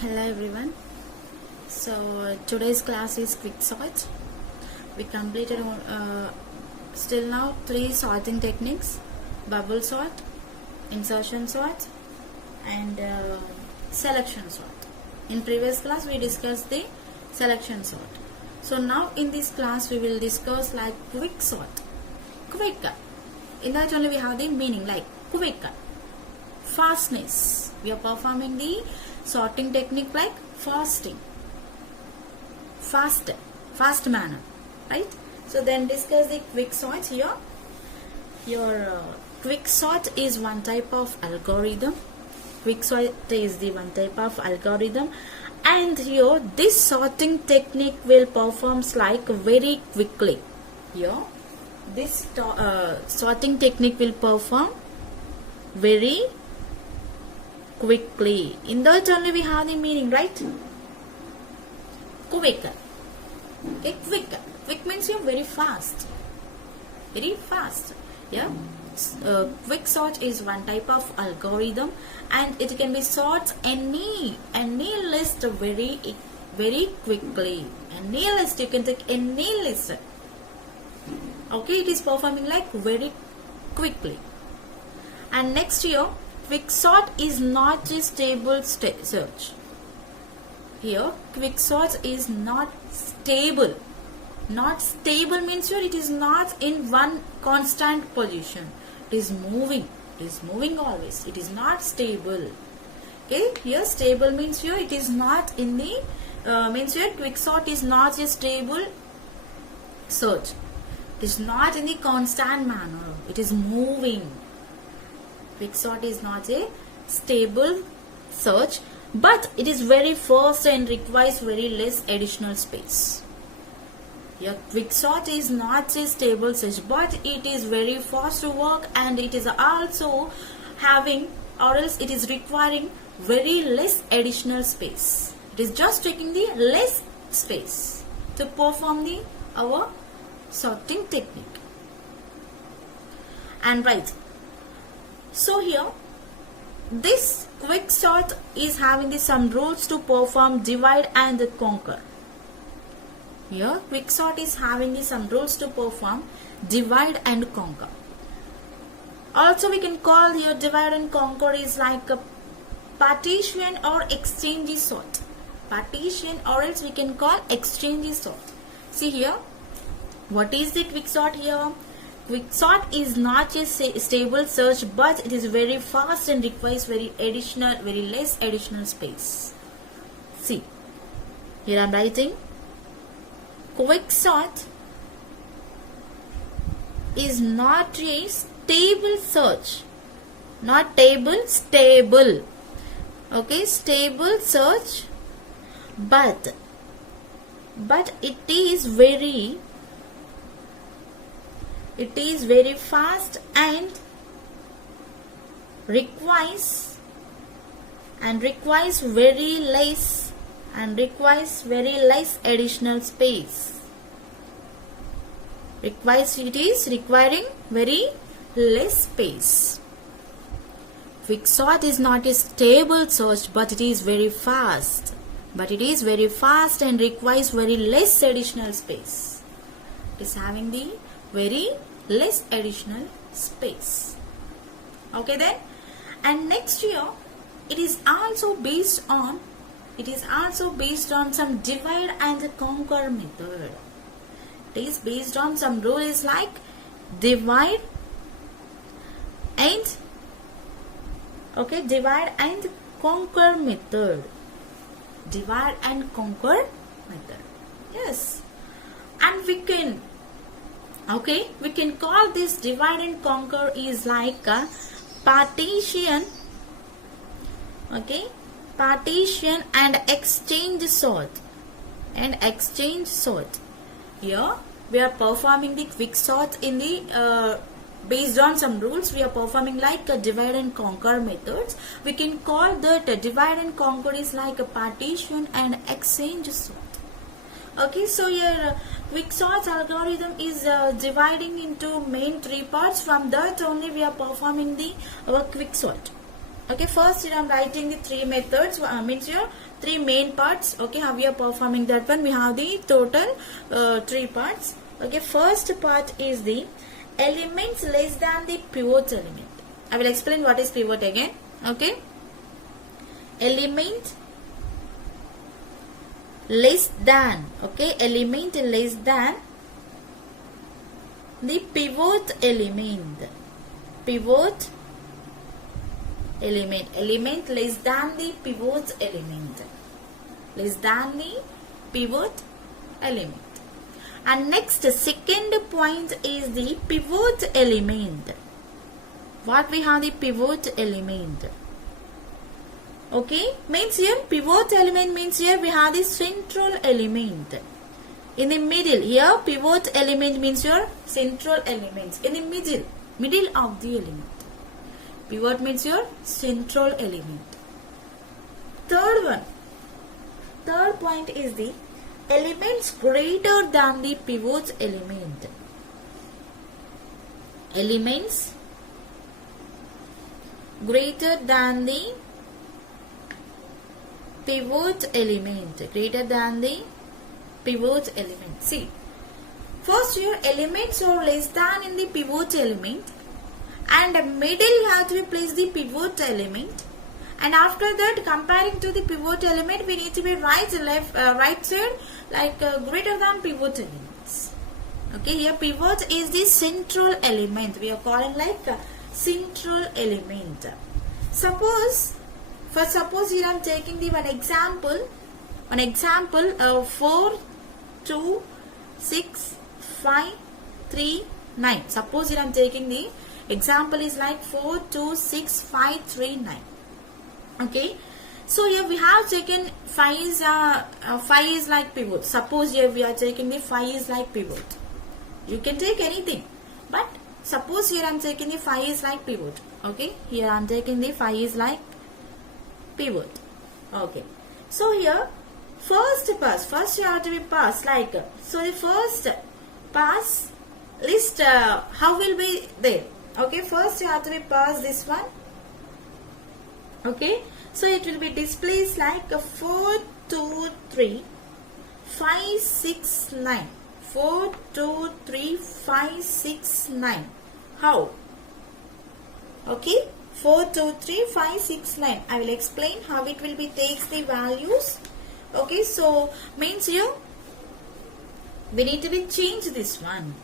Hello everyone. So today's class is quick sort. We completed still now 3 sorting techniques: bubble sort, insertion sort, and selection sort. In previous class we discussed the selection sort. So now in this class we will discuss like quick sort. Quick. In that only we have the meaning like quick. Fastness. We are performing the sorting technique like fast manner, right? So then discuss the quick sort here. Your quick sort is one type of algorithm. Quick sort is the one type of algorithm, and here this sorting technique will performs like very quickly. Here this sorting technique will perform very quickly. In that only we have the meaning, right? Quick. Okay, quick. Quick means you're very fast. Very fast. Yeah. Quick sort is one type of algorithm, and it can be sort any list very quickly. Any list, you can take any list. Okay, it is performing like very quickly. And next here, quick sort is not a stable search. Here, quick sort is not stable. Not stable means here it is not in one constant position. It is moving. It is moving always. It is not stable. Okay, here stable means here it is not in the means here quick sort is not a stable search. It is not in the constant manner. It is moving. Quick sort is not a stable search, but it is very fast and requires very less additional space. Your quick sort is not a stable search, but it is very fast to work, and it is also having, or else it is requiring very less additional space. It is just taking the less space to perform our sorting technique. And right. So here, this quick sort is having some rules to perform divide and conquer. Here, quick sort is having some rules to perform divide and conquer. Also, we can call here divide and conquer is like a partition or exchange sort. Partition, or else we can call exchange sort. See here, what is the quick sort here? Quick sort is not a stable search, but it is very fast and requires very less additional space. See, here I am writing quick sort is not a stable search. Not table, stable. Okay, stable search, but it is very fast and requires very less additional space. It is requiring very less space. Quick sort is not a stable search, but it is very fast. And requires very less additional space. It is having the very less additional space. Okay then, and next here it is also based on some divide and conquer method. It is based on some rules like divide and conquer method. Divide and conquer method. Yes, and we can call this divide and conquer is like a partition. Okay, partition and exchange sort. Here we are performing the quick sort in the based on some rules. We are performing like a divide and conquer methods. We can call that divide and conquer is like a partition and exchange sort. Okay, so your quick sort algorithm is dividing into main 3 parts. From that only we are performing our quick sort. Okay, first here I am writing the three methods, means your three main parts. Okay, how we are performing that one? We have the total 3 parts. Okay, first part is the elements less than the pivot element. I will explain what is pivot again. Okay, element less than, okay, element less than the pivot element. Pivot element, element less than the pivot element, less than the pivot element. And next, second point is the pivot element. What we have the pivot element? Okay, means here pivot element means here we have the central element in the middle. Here pivot element means your central elements in the middle of the element. Pivot means your central element. Third point is the elements greater than the pivot element. Elements greater than the pivot element. Greater than the pivot element. See, first your elements are less than in the pivot element, and middle you have to place the pivot element, and after that comparing to the pivot element we need to be right side like greater than pivot elements. Okay, here pivot is the central element. We are calling like central element. Suppose here I am taking the one example 4 2 6 5 3 9. Suppose here I am taking the example is like 4 2 6 5 3 9. Okay, so here we have taken 5 is like pivot. Suppose here we are taking the 5 is like pivot. You can take anything, but suppose here I am taking the 5 is like pivot. Okay, here I am taking the 5 is like pivot. Okay, so here first you have to be pass like, so the first pass list how will be there? Okay, first you have to be pass this one. Okay, so it will be displays like 4 2 3 5 6 9. 4 2 3 5 6 9. How? Okay, 4 2 3 5 6 9. I will explain how it will be takes the values. Okay, so means you we need to be change this one.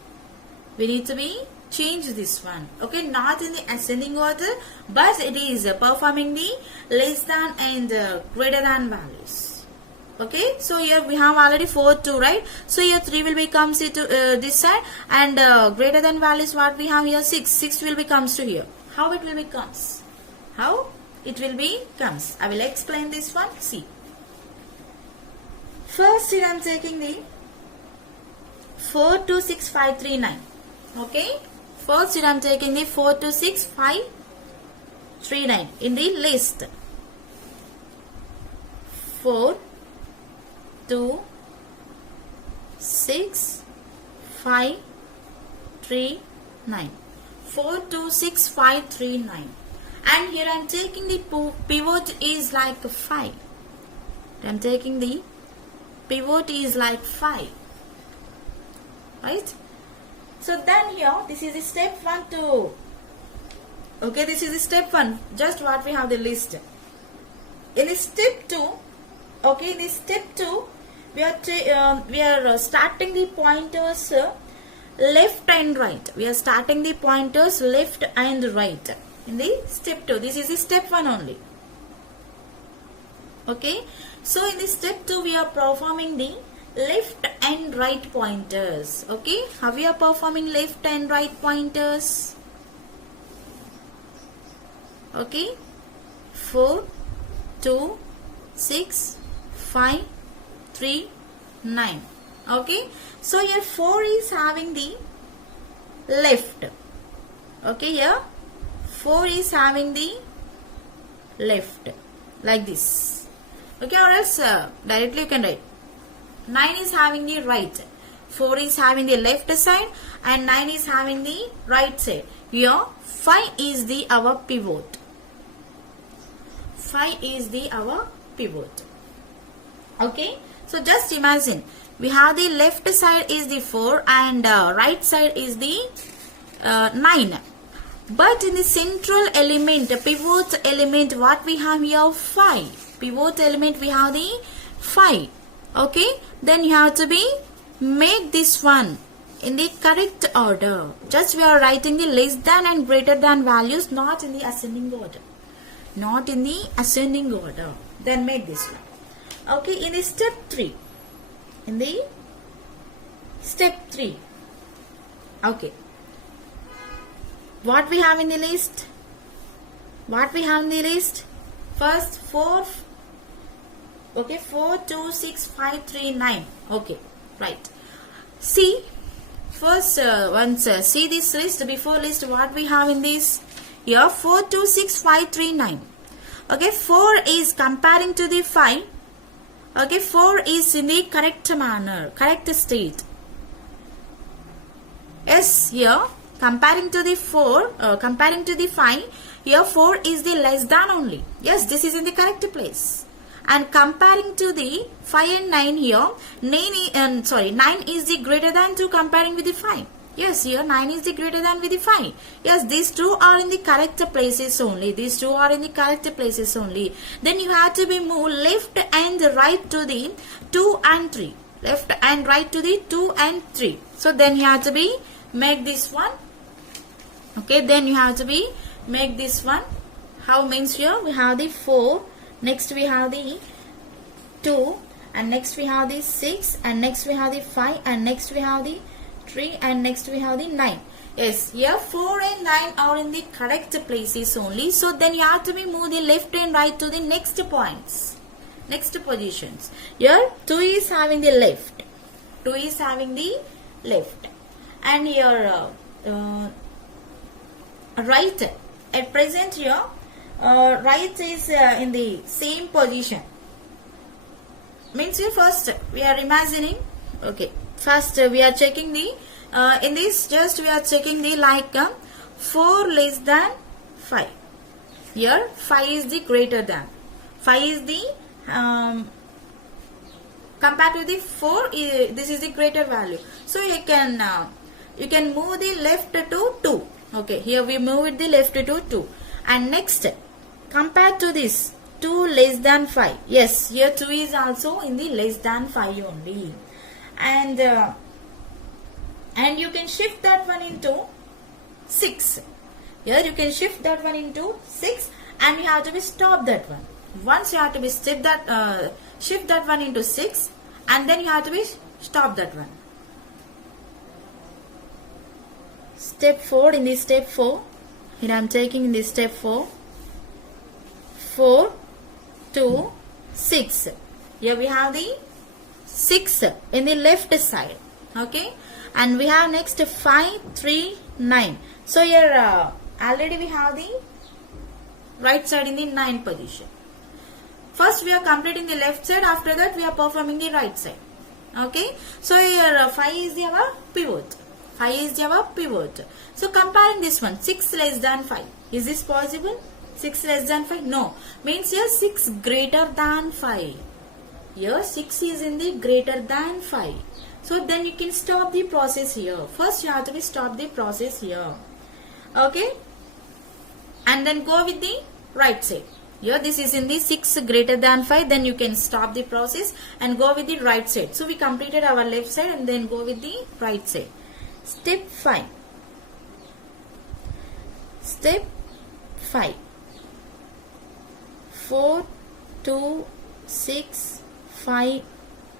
We need to be change this one. Okay, not in the ascending order, but it is performing the less than and greater than values. Okay, so here we have already 4 2, right? So here 3 will become to this side, and greater than values what we have here 6 will becomes to here. How it will becomes? How it will be comes? I will explain this one. See, first here I am taking the 4 2 6 5 3 9. Okay, first here I am taking the 4 2 6 5 3 9 in the list. 4 2 6 5 3 9. 4 2 6 5 3 9. And here I am taking the pivot is like 5. I am taking the pivot is like 5. Right? So then here this is the step 1 to, okay, this is the step 1, just what we have the list. In the step 2, okay, in the step 2 we are starting the pointers left and right. We are starting the pointers left and right in the step 2. This is the step 1 only. Okay, so in the step 2 we are performing the left and right pointers. Okay, how we are performing left and right pointers? Okay, 4 2 6 5 3 9. Okay, so here 4 is having the left. Okay, here 4 is having the left like this. Okay, or else directly you can write 9 is having the right, 4 is having the left side, and 9 is having the right side. Here 5 is the our pivot. 5 is the our pivot. Okay, so just imagine we have the left side is the 4 and right side is the 9. But in the central element, pivot element, what we have here? 5. Pivot element we have the 5. Okay, then you have to be make this one in the correct order. Just we are writing the less than and greater than values, not in the ascending order. Not in the ascending order. Then make this one. Okay, in the step 3. In the step 3. Okay. What we have in the list? What we have in the list? First 4. Okay, 4, 2, 6, 5, 3, 9. Okay, right. See, first once see this list, before list what we have in this? Here 4, 2, 6, 5, 3, 9. Okay, 4 is comparing to the 5. Okay, 4 is in the correct manner, correct state. Yes, here comparing to the 4, comparing to the 5, here 4 is the less than only. Yes, this is in the correct place. And comparing to the 5 and 9 here, 9 is the greater than 2 comparing with the 5. Yes, here 9 is the greater than with the 5. Yes, these two are in the correct places only. These two are in the correct places only. Then you have to be move left and right to the 2 and 3. Left and right to the 2 and 3. So then you have to be make this one. Okay, then you have to be make this one. How means here we have the 4. Next we have the 2 and next we have the 6 and next we have the 5 and next we have the 3 and next we have the 9. Yes, here 4 and 9 are in the correct places only. So then you have to be move the left and right to the next points, next positions. Here 2 is having the left, 2 is having the left, and here right at present here. Right is in the same position. Means you first we are imagining. Okay, first we are checking the in this just we are checking the like 4 less than 5. Here 5 is the greater than. 5 is the compared to the 4. This is the greater value. So you can move the left to 2. Okay, here we move it the left to 2. And next, compared to this 2 less than 5. Yes, here 2 is also in the less than 5 only. And you can shift that one into 6. Here you can shift that one into 6 and you have to be stop that one. Once you have to be shift that one into 6 and then you have to be stop that one. Step 4, in this step 4, here I am taking in this step 4. 4, 2, 6. Here we have the 6 in the left side. Okay. And we have next 5, 3, 9. So here already we have the right side in the 9 position. First we are completing the left side. After that we are performing the right side. Okay. So here 5 is our pivot. 5 is our pivot. So comparing this one, 6 less than 5. Is this possible? 6 less than 5? No. Means here 6 greater than 5. Here 6 is in the greater than 5. So then you can stop the process here. First you have to stop the process here. Okay. And then go with the right side. Here this is in the 6 greater than 5. Then you can stop the process and go with the right side. So we completed our left side and then go with the right side. Step 5. Step 5. 4, 2, 6, 5,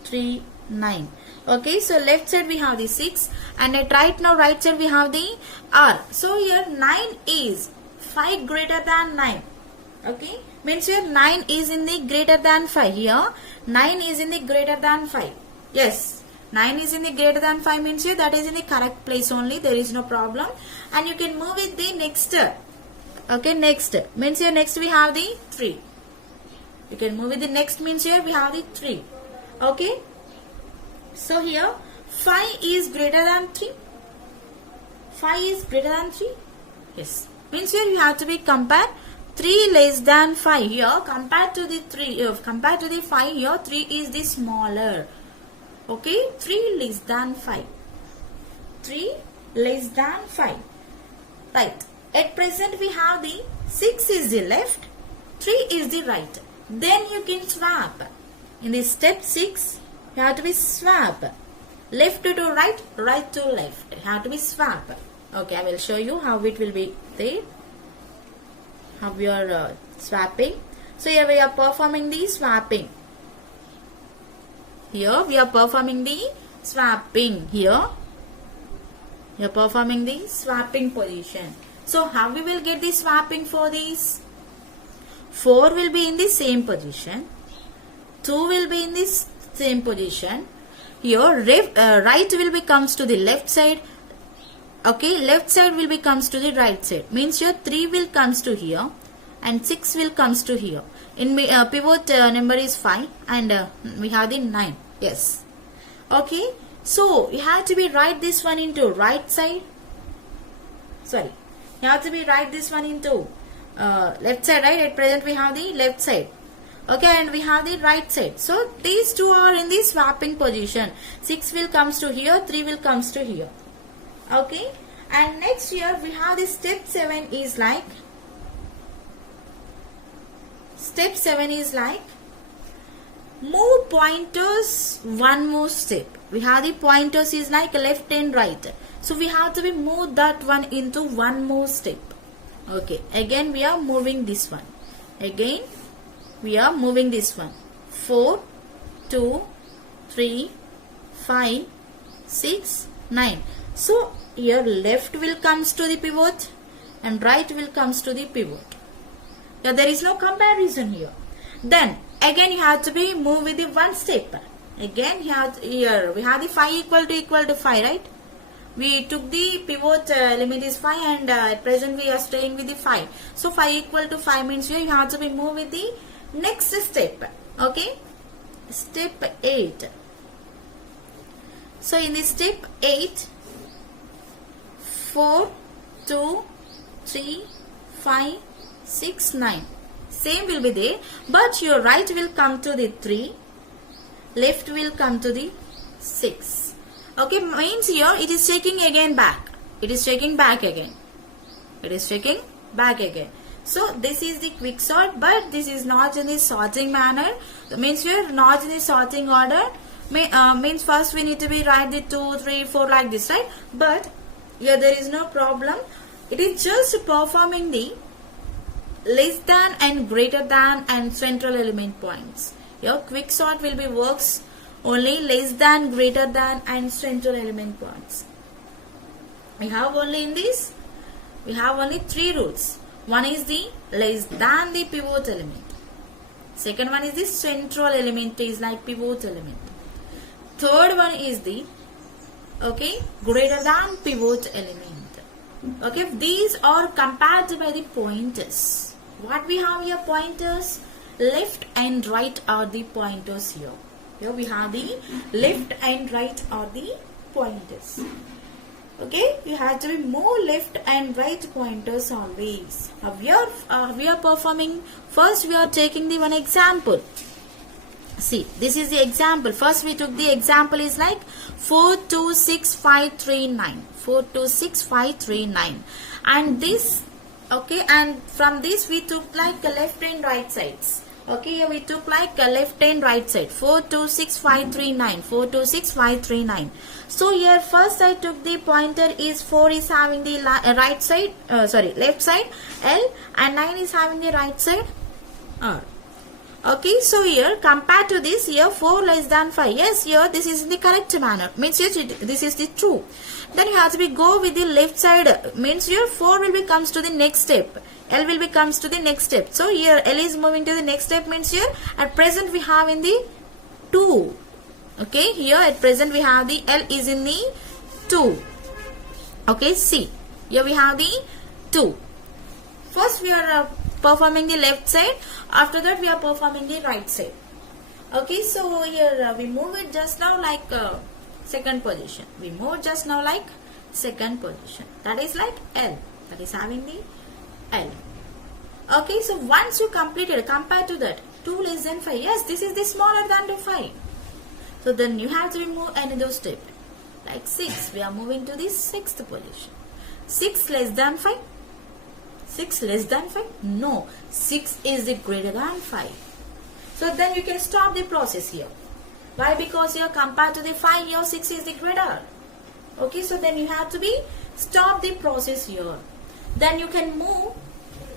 3, 9. Okay, so left side we have the 6 and at right side we have the R. So here 9 is 5 greater than 9. Okay, means here 9 is in the greater than 5. Here 9 is in the greater than 5. Yes, 9 is in the greater than 5 means here that is in the correct place only. There is no problem. And you can move with the next. Okay, next means here next we have the 3. You can move with the next means here we have the 3. Okay. So here 5 is greater than 3. 5 is greater than 3. Yes. Means here you have to be compare 3 less than 5 here, compared to the 5 here, 3 is the smaller. Okay, 3 less than 5. 3 less than 5. Right. At present we have the 6 is the left, 3 is the right. Then you can swap. In the step 6, you have to be swap. Left to right, right to left. You have to be swap. Okay, I will show you how it will be there. How we are swapping. So here we are performing the swapping. Here we are performing the swapping. Here we are performing the swapping position. So how we will get the swapping for these? 4 will be in the same position. 2 will be in this same position. Here right will be comes to the left side. Okay, left side will be comes to the right side. Means your 3 will comes to here and 6 will comes to here. In pivot number is 5 and we have the 9. Yes. Okay. So you have to be write this one into right side. Sorry. You have to be write this one into left side, right? At present we have the left side. Okay, and we have the right side. So these two are in the swapping position. 6 will comes to here, 3 will comes to here. Okay, and next here we have the step 7 is like, move pointers one more step. We have the pointers is like left and right. So we have to be move that one into one more step. Okay, again we are moving this one. Again we are moving this one. 4, 2, 3, 5, 6, 9. So here left will comes to the pivot and right will comes to the pivot. Now there is no comparison here. Then again you have to be move with the one step. Again here we have the 5 equal to 5, right? We took the pivot element is 5 and at present we are staying with the 5. So 5 equal to 5 means here you have to be move with the next step. Okay, step 8. So in the step 8, 4, 2, 3, 5, 6, 9. Same will be there, but your right will come to the 3, left will come to the 6. Okay, means here it is taking again back. It is taking back again. It is taking back again. So this is the quick sort, but this is not in the sorting manner. That means here not in the sorting order. Means first we need to be write the 2, 3, 4 like this, right? But here there is no problem. It is just performing the less than and greater than and central element points. Your quick sort will be works only less than, greater than and central element points. We have only in this, we have only 3 rules. One is the less than the pivot element. Second one is the central element is like pivot element. Third one is the greater than pivot element. Okay, these are compared by the pointers. What we have here, pointers, left and right are the pointers here. Here we have the left and right are the pointers. Okay, you have to be more left and right pointers always. We are performing. First we are taking the one example. See, this is the example. First we took the example is like 4, 2, 6, 5, 3, 9. 4, 2, 6, 5, 3, 9. And this, okay, and from this we took like the left and right sides. Okay, here we took like a left and right side. 4, 2, 6, 5, 3, 9. 4, 2, 6, 5, 3, 9. So here first I took the pointer is 4 is having the right side, left side L, and 9 is having the right side R. Okay, so here compared to this, here 4 less than 5. Yes, here this is in the correct manner. Means here this is the true. Then you have to be go with the left side. Means here 4 will be comes to the next step. L will be comes to the next step. So here L is moving to the next step. Means here at present we have in the 2. Okay, here at present we have the L is in the 2. Okay, see, here we have the 2. First we are performing the left side. After that we are performing the right side. Okay, so here we move it just now like second position. We move just now like second position. That is like L. That is having the L. Okay, so once you completed, compare to that, 2 less than 5. Yes, this is the smaller than the 5. So then you have to remove another step. Like 6, we are moving to the 6th position. 6 less than 5? 6 less than 5? No, 6 is the greater than 5. So then you can stop the process here. Why? Because here compared to the 5, here 6 is the greater. Okay, so then you have to be stop the process here. Then you can move.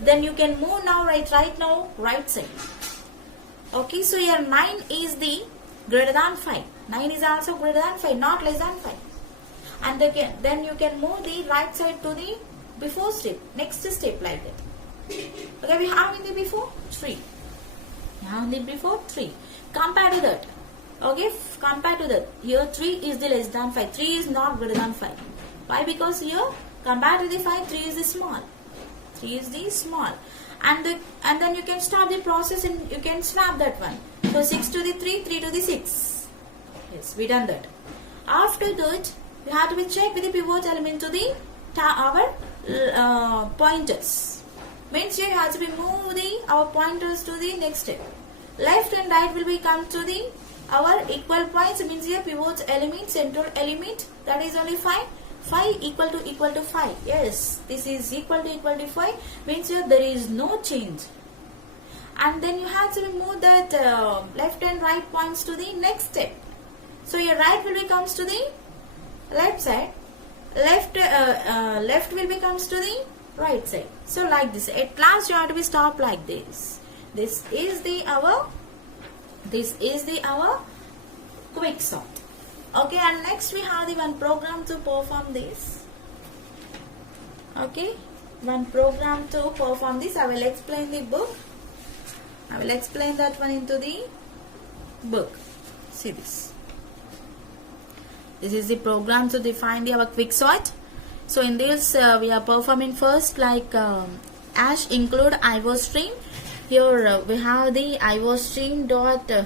Now right side. Okay, so here 9 is the greater than 5. 9 is also greater than 5, not less than 5. And then you can move the right side to the before step, next step like that. Okay, we have in the before 3. Now in the before 3. Compare to that. Okay, compare to that. Here 3 is the less than 5. 3 is not greater than 5. Why? Because here compared to the 5, 3 is the small. 3 is the small. And then you can start the process and you can swap that one. So 6 to the 3, 3 to the 6. Yes, we done that. After that, we have to be check with the pivot element to the our pointers. Means here you have to be move our pointers to the next step. Left and right will be come to the our equal points. Means here pivot element, central element, that is only 5. 5 equal to 5. Yes, this is equal to 5. Means here there is no change. And then you have to move that left and right points to the next step. So your right will becomes to the left side. Left will becomes to the right side. So like this. At last you have to be stopped like this. This is the our quick sort. Okay, and next we have the one program to perform this. Okay, one program to perform this. I will explain the book. I will explain that one into the book. See this. This is the program to define our quick sort. So in this we are performing first like hash include iostream. Here we have the iostream.h.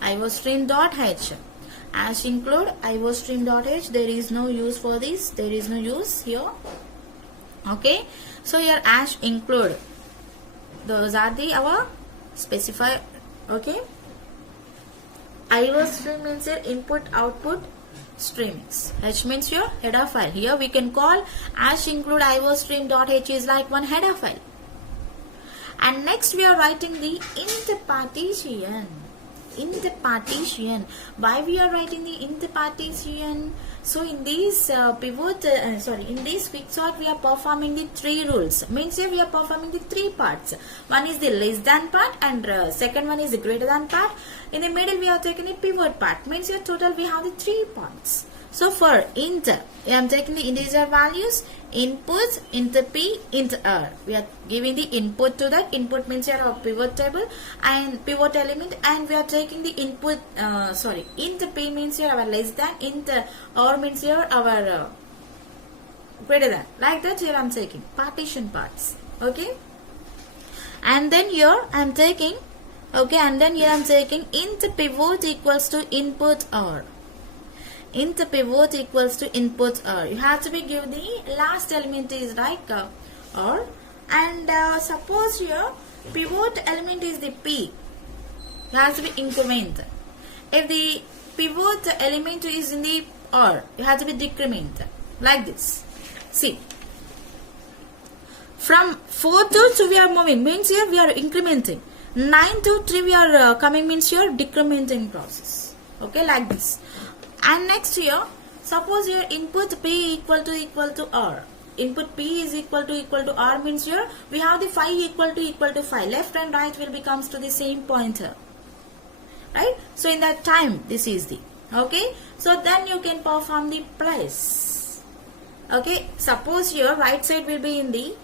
iostream.h. Hash include iostream.h. There is no use for this. There is no use here. Okay. So here hash include. Those are the our specifier. Okay. iostream means your input output streams. H means your header file. Here we can call hash include iostream.h is like one header file. And next we are writing the int partition. Why we are writing the int partition? So in this in this quick sort we are performing the 3 rules. Means here we are performing the 3 parts. One is the less than part and second one is the greater than part. In the middle we are taking the pivot part. Means here total we have the 3 parts. So for int, I am taking the integer values, input, int p, int r. We are giving the input to that. Input means here our pivot table and pivot element, and we are taking the input, int p means here our less than, int r means here our greater than. Like that here I am taking partition parts. Okay. And then here I am taking, and then here I am taking int pivot equals to input r. Int pivot equals to input r. You have to be give the last element is like r, and suppose here pivot element is the p. It has to be increment. If the pivot element is in the r, you have to be decrement like this. See, from 4 to 2 we are moving, means here we are incrementing. 9 to 3 we are coming, means here decrementing process. Okay, like this. And next here, suppose your input p equal to r. Input p is equal to r means here we have the 5 equal to 5. Left and right will becomes to the same pointer. Right? So in that time this is the. Okay. So then you can perform the place. Okay. Suppose your right side will be in the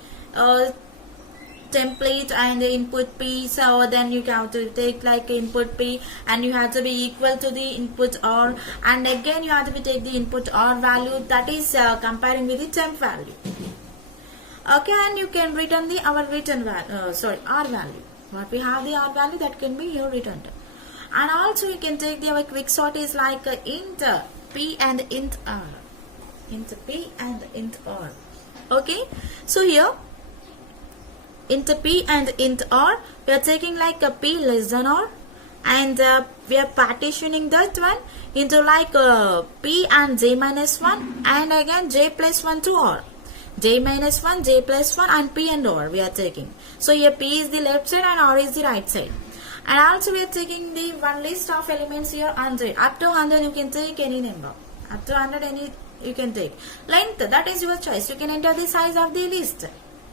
template and the input p, so then you have to take like input p and you have to be equal to the input r, and again you have to be take the input r value, that is comparing with the temp value. Okay, and you can return the our return value, r value. What we have the r value that can be here returned. And also you can take the our quick sort is like int p and int r. Int p and int r. Okay, so here int p and int r. We are taking like a p less than r, and we are partitioning that one into like p and j minus 1, and again j plus 1 to r. J minus 1, j plus 1, and p and r we are taking. So here p is the left side and r is the right side. And also we are taking the one list of elements here 100. Up to 100 you can take any number. Up to 100 any you can take. Length, that is your choice. You can enter the size of the list.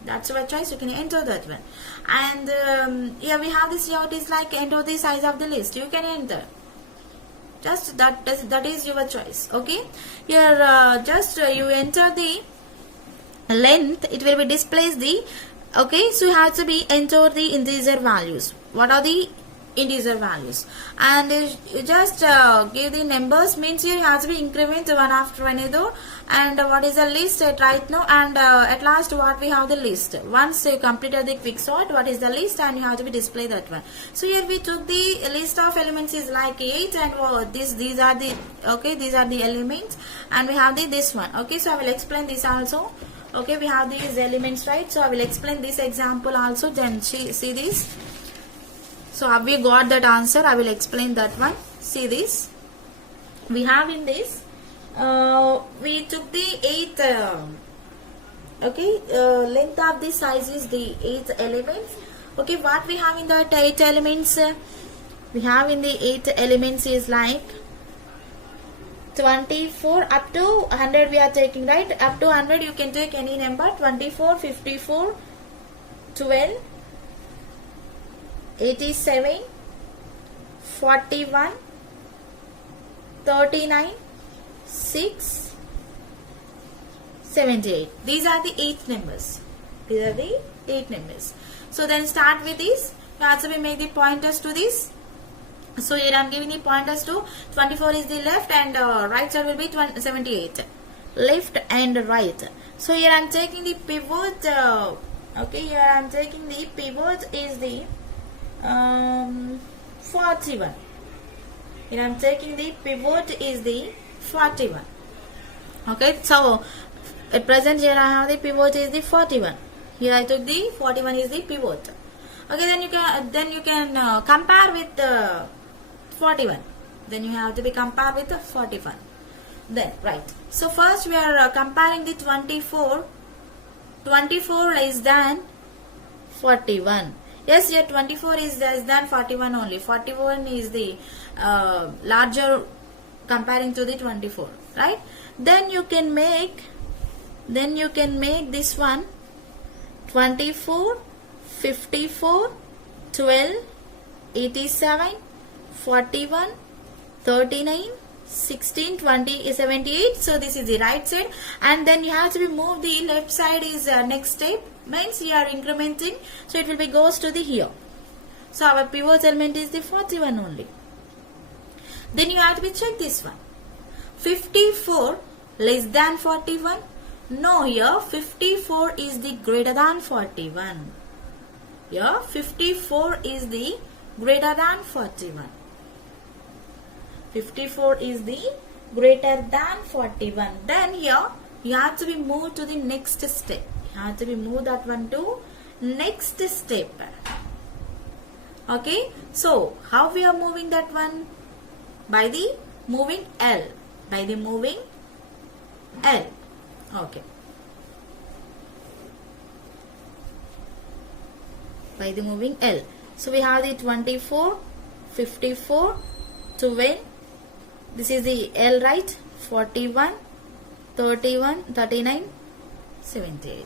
That's your choice. You can enter that one. And here we have this here. It is like enter the size of the list. You can enter. Just that is your choice. Okay. Here you enter the length. It will be displays the. Okay. So you have to be enter the integer values. What are the integer values? And you just give the numbers, means you have to be increment one after another. And what is the list at right now, and at last what we have the list. Once you completed the quick sort, what is the list, and you have to be display that one. So here we took the list of elements is like 8, and these are the these are the elements, and we have this one. Okay, so I will explain this also. Okay, we have these elements, right? So I will explain this example also, then see this. So have we got that answer? I will explain that one. See this. We have in this, we took the 8, length of the size is the 8 elements. Okay, what we have in that 8 elements? We have in the 8 elements is like 24 up to 100 we are taking, right? Up to 100 you can take any number. 24, 54, 12, 87, 41, 39, 6, 78. These are the 8 numbers. These are the 8 numbers. So then start with this. You also will make the pointers to this. So here I am giving the pointers to 24 is the left, and right side will be 78. Left and right. So here I am taking the pivot. Okay, here I am taking the pivot is the 41. Here I am taking the pivot is the 41. Okay, so at present here I have the pivot is the 41. Here I took the 41 is the pivot. Okay, then you can compare with 41. Then you have to be compared with the 41. Then right. So first we are comparing the 24. 24 less than 41. Yes, here 24 is less than 41 only. 41 is the larger comparing to the 24, right? Then you can make this one 24, 54, 12, 87, 41, 39, 16, 20, 78. So this is the right side, and then you have to move the left side is next step, means you are incrementing, so it will be goes to the here. So our pivot element is the 41 only. Then you have to be check this one. 54 less than 41. No, here 54 is the greater than 41. Here 54 is the greater than 41. 54 is the greater than 41. Then here you have to be moved to the next step. You have to be moved that one to next step. Okay, so how we are moving that one? By the moving L. By the moving L. Okay. By the moving L. So we have the 24, 54, 12. This is the L, right? 41, 31, 39, 78.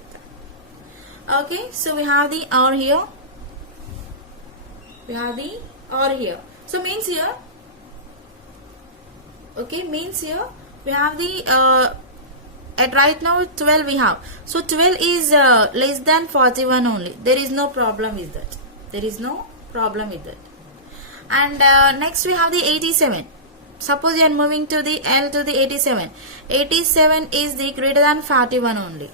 Okay, so we have the R here. We have the R here. So means here. Okay, means here we have the at right now 12 we have. So 12 is less than 41 only. There is no problem with that. There is no problem with that. And next we have the 87. Suppose you are moving to the L to the 87. 87 is the greater than 41 only.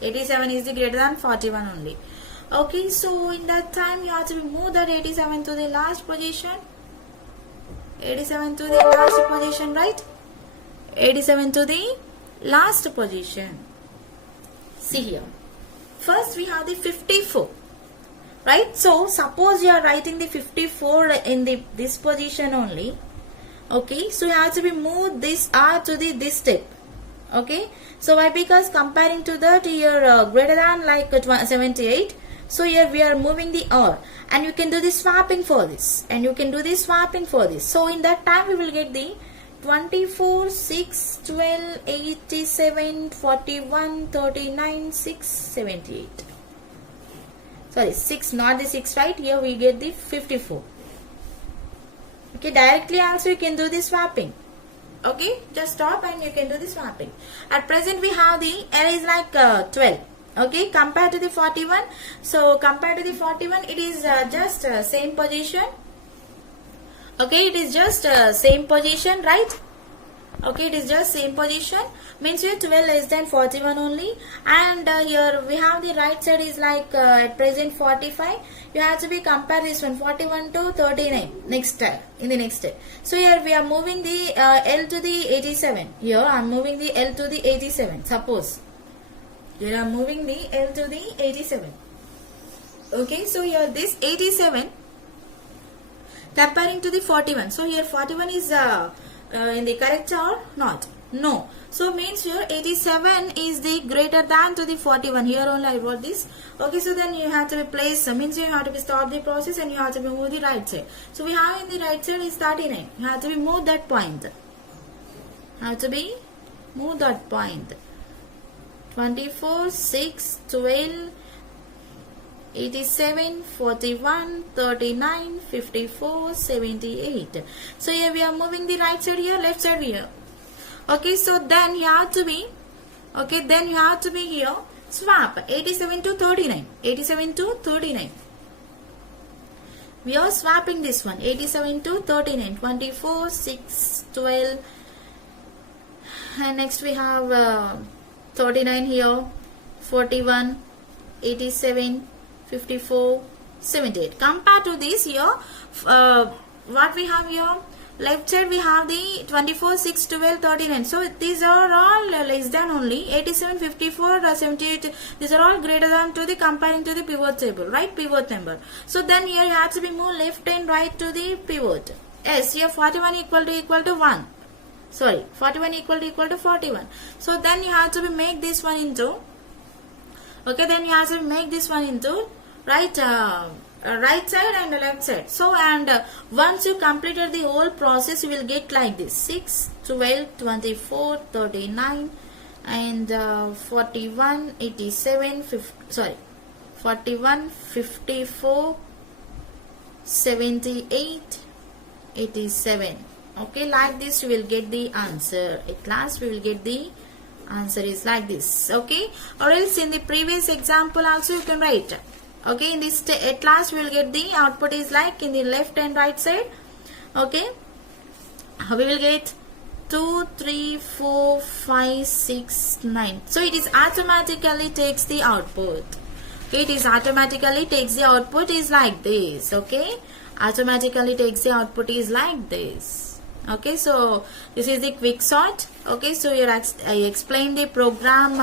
87 is the greater than 41 only. Okay, so in that time you have to move that 87 to the last position. 87 to the last position, right? 87 to the last position. See here. First we have the 54. right? So suppose you are writing the 54 in this position only. Okay, so you have to be move this R to the this step. Okay, so why? Because comparing to that, here greater than like 78. So here we are moving the R, and you can do the swapping for this, and you can do the swapping for this. So in that time we will get the 24, 6, 12, 87, 41, 39, 6, 78. Sorry, 6, not the 6, right? Here we get the 54. Okay, directly also you can do the swapping. Okay, just stop and you can do the swapping. At present we have the L is like 12. Okay, compared to the 41. So compared to the 41, it is just same position. Okay, it is just same position, right? Okay, it is just same position. Means here 12 less than 41 only. And here we have the right side is like at present 45. You have to be compare this one 41 to 39 next in the next step. So here we are moving the L to the 87. Here I am moving the L to the 87. Suppose here I am moving the L to the 87. Okay, so here this 87 comparing to the 41. So here 41 is in the correct or not? No. So means here 87 is the greater than to the 41. Here only I wrote this. Okay, so then you have to be place, means you have to be stop the process and you have to be move the right side. So we have in the right side is 39. You have to be move that point. Have to be move that point. 24, 6, 12, 87, 41, 39, 54, 78. So here we are moving the right side here, left side here. Okay, so then you have to be, okay, then you have to be here, swap 87 to 39, 87 to 39. We are swapping this one, 87 to 39, 24, 6, 12, and next we have 39 here, 41, 87, 54, 78. Compared to this here, what we have here, left side we have the 24, 6, 12, 39. So these are all less than only 87, 54, 78. These are all greater than to the comparing to the pivot table, right? Pivot number. So then here you have to be move left and right to the pivot. Yes, here 41 equal to 1. Sorry, 41 equal to 41. So then you have to be make this one into. Okay, then you have to make this one into right. Right side and left side. So and once you completed the whole process, you will get like this 6, 12, 24, 39 and 41, 87, 50, sorry 41, 54, 78, 87. Okay, like this you will get the answer. At last we will get the answer is like this. Okay, or else in the previous example also you can write. Okay, in this at last we will get the output is like in the left and right side. Okay, we will get 2, 3, 4, 5, 6, 9. So it is automatically takes the output. Okay, it is automatically takes the output is like this. Okay, automatically takes the output is like this. Okay, so this is the quick sort. Okay, so here I explained the program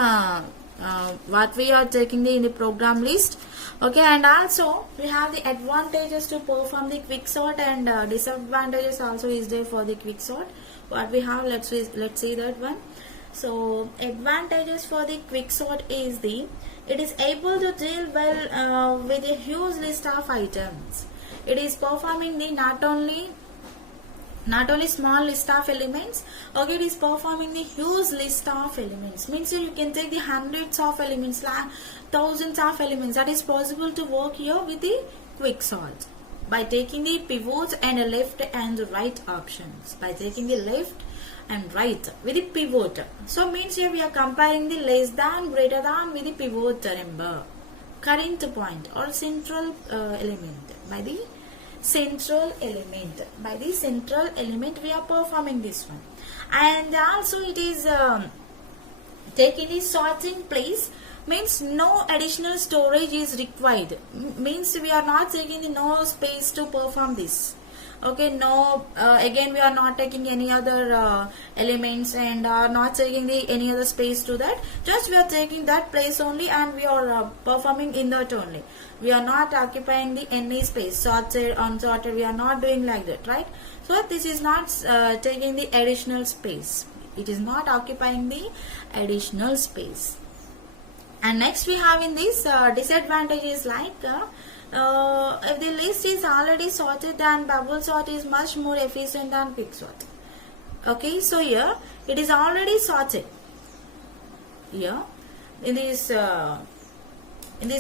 what we are taking in the program list. Okay, and also we have the advantages to perform the quick sort and disadvantages also is there for the quick sort. What we have, let's see that one. So advantages for the quick sort is it is able to deal well with a huge list of items. It is performing the not only small list of elements. Okay, it is performing the huge list of elements. Means you can take the hundreds of elements, thousands of elements. That is possible to work here with the quick sort by taking the pivot and the left and the right options. By taking the left and right with the pivot. So means here we are comparing the less than, greater than with the pivot number, current point or central element. By the central element we are performing this one. And also it is taking the sorting place, means no additional storage is required. Means we are not taking the no space to perform this. Okay, no, again we are not taking any other elements and are not taking the any other space to that. Just we are taking that place only and we are performing in that only. We are not occupying the any space, sorted, unsorted. We are not doing like that, right? So this is not taking the additional space. It is not occupying the additional space. And next we have in this disadvantages like if the list is already sorted, then bubble sort is much more efficient than quick sort. Okay, so here it is already sorted. Here in this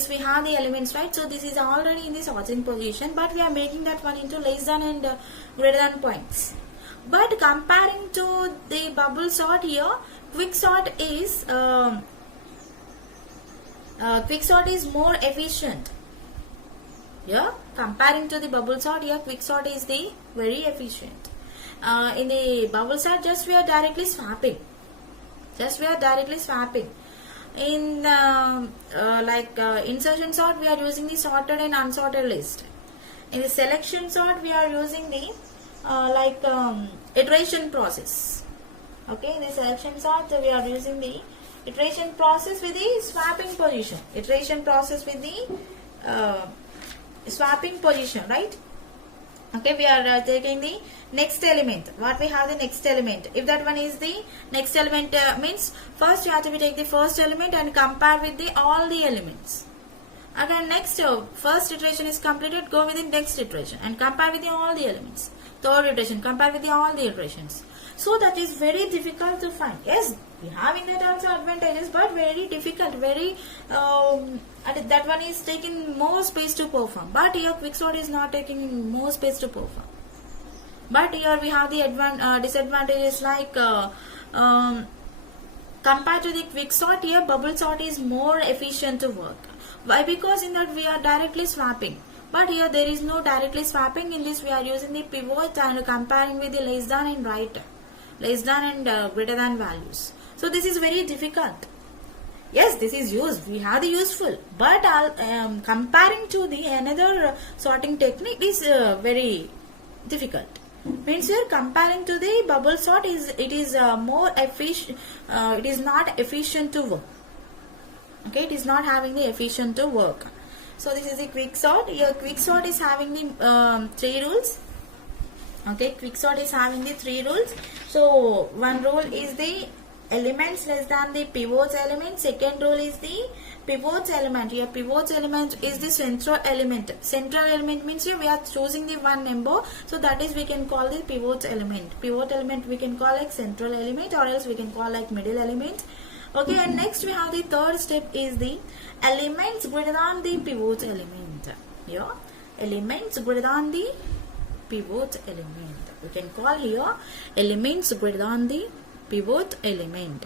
we have the elements, right? So this is already in the sorting position, but we are making that one into less than and greater than points. But comparing to the bubble sort here, quick sort is more efficient. Yeah, comparing to the bubble sort, here quick sort is the very efficient. In the bubble sort, just we are directly swapping. In insertion sort, we are using the sorted and unsorted list. In the selection sort, we are using the iteration process. Okay, in the selection sort, we are using the iteration process with the swapping position. Swapping position, right? Okay, we are taking the next element. What we have the next element? If that one is the next element, means first you have to take the first element and compare with the all the elements. Again, next first iteration is completed, go with the next iteration and compare with the all the elements. Third iteration, compare with the all the iterations. So that is very difficult to find. Yes, we have in that also advantages, but very difficult. That one is taking more space to perform. But here quick sort is not taking more space to perform. But here we have the disadvantages like compared to the quick sort, here bubble sort is more efficient to work. Why? Because in that we are directly swapping. But here there is no directly swapping. In this we are using the pivot and comparing with the less than and right, less than and greater than values. So this is very difficult. Yes, this is used. We have the useful, but comparing to the another sorting technique is very difficult. Means here comparing to the bubble sort is more efficient. It is not efficient to work. Okay, it is not having the efficient to work. So this is the quick sort. Here quick sort is having the 3 rules. Okay, quick sort is having the 3 rules. So one rule is the elements less than the pivots element. Second rule is the pivots element. Here pivots element is the central element. Central element means here we are choosing the one number, so that is we can call the pivot element. Pivot element we can call like central element, or else we can call like middle element. Okay, and next we have the third step is the elements greater than the pivot element. Here elements greater than the pivot element. We can call here elements greater than the pivot element.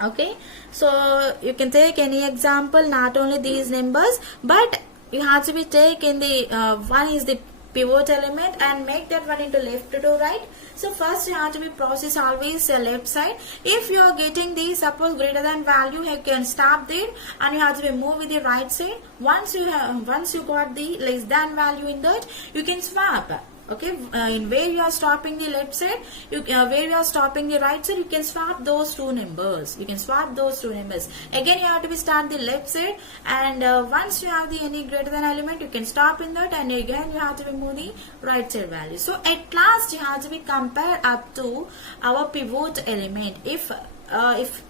Okay, so you can take any example, not only these numbers, but you have to be taken the one is the pivot element and make that one into left to right. So first you have to be process always left side. If you are getting the suppose greater than value, you can stop there and you have to be move with the right side. Once you got the less than value in that, you can swap. Okay, in where you are stopping the left side, where you are stopping the right side, you can swap those two numbers. Again, you have to be start the left side, and once you have the any greater than element, you can stop in that, and again you have to be move the right side value. So at last you have to be compare up to our pivot element. If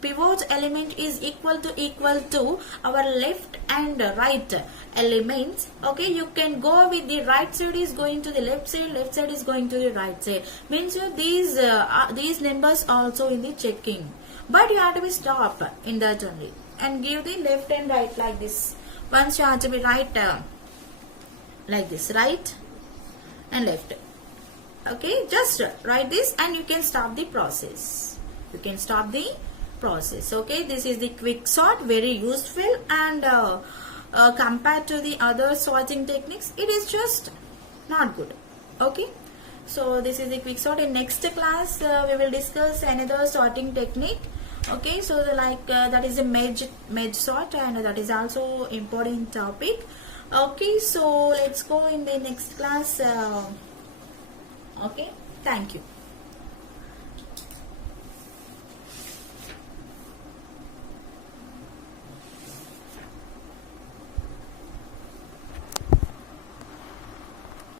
pivot element is equal to our left and right elements, okay, you can go with the right side is going to the left side is going to the right side. Means these numbers also in the checking, but you have to be stop in that only and give the left and right like this. Once you have to be right like this, right and left. Okay, just write this and you can stop the process. Okay, this is the quick sort, very useful, and compared to the other sorting techniques, it is just not good. Okay, so this is the quick sort. In next class we will discuss another sorting technique. Okay, so that is a merge sort, and that is also important topic. Okay, so let's go in the next class. Okay, thank you.